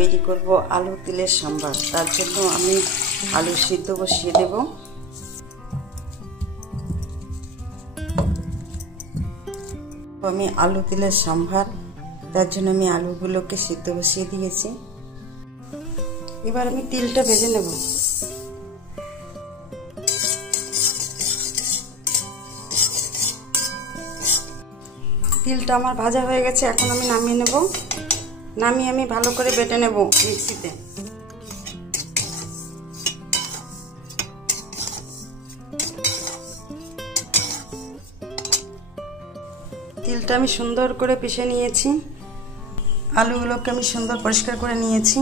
তৈরি করব আলু তিলের সম্বার। তার জন্য আমি আলু সিদ্ধ বসিয়ে দেব। আমি আলু তিলের সম্বার, তার জন্য আমি আলুগুলোকে সিদ্ধ বসিয়ে দিয়েছি। এবার আমি তিলটা ভেজে নেব। তিলটা আমার ভাজা হয়ে গেছে, এখন আমি নামিয়ে নেব। নামিয়ে আমি ভালো করে বেটে নেব মিক্সিতে। তিলটা আমি সুন্দর করে পিষে নিয়েছি। আলুগুলোকে আমি সুন্দর পরিষ্কার করে নিয়েছি।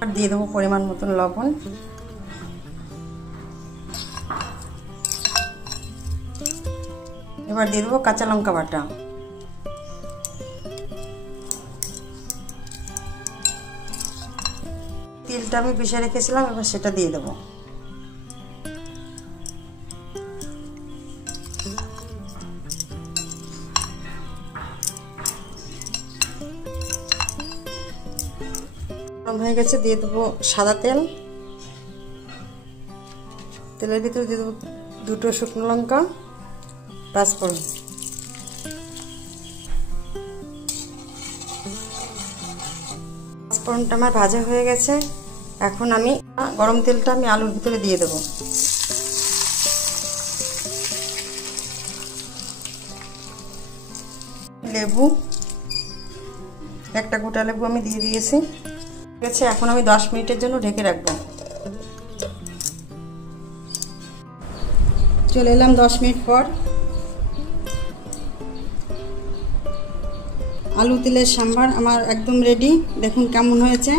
আর দিয়ে দেবো পরিমাণ মতন লবণ। এবার দিয়ে দেবো কাঁচা লঙ্কা বাটা। তিলটা আমি পিষে রেখেছিলাম, এবার সেটা দিয়ে দেবো। গরম হয়ে গেছে, দিয়ে দেবো সাদা তেল। তেলের ভিতরে দিয়ে দেবো 2টো শুকনো লঙ্কা, পাঁচফোড়ন। পাঁচফোড়নটা আমার ভাজা হয়ে গেছে। এখন আমি গরম তেলটা আমি আলুর ভিতরে দিয়ে দেব। লেবু, একটা গোটা লেবু আমি দিয়ে দিয়েছি। ঠিক আছে, এখন আমি 10 মিনিটের জন্য ঢেকে রাখবো। চলে এলাম 10 মিনিট পর। আলু তিলের সম্বার আমার একদম রেডি। দেখুন কেমন হয়েছে।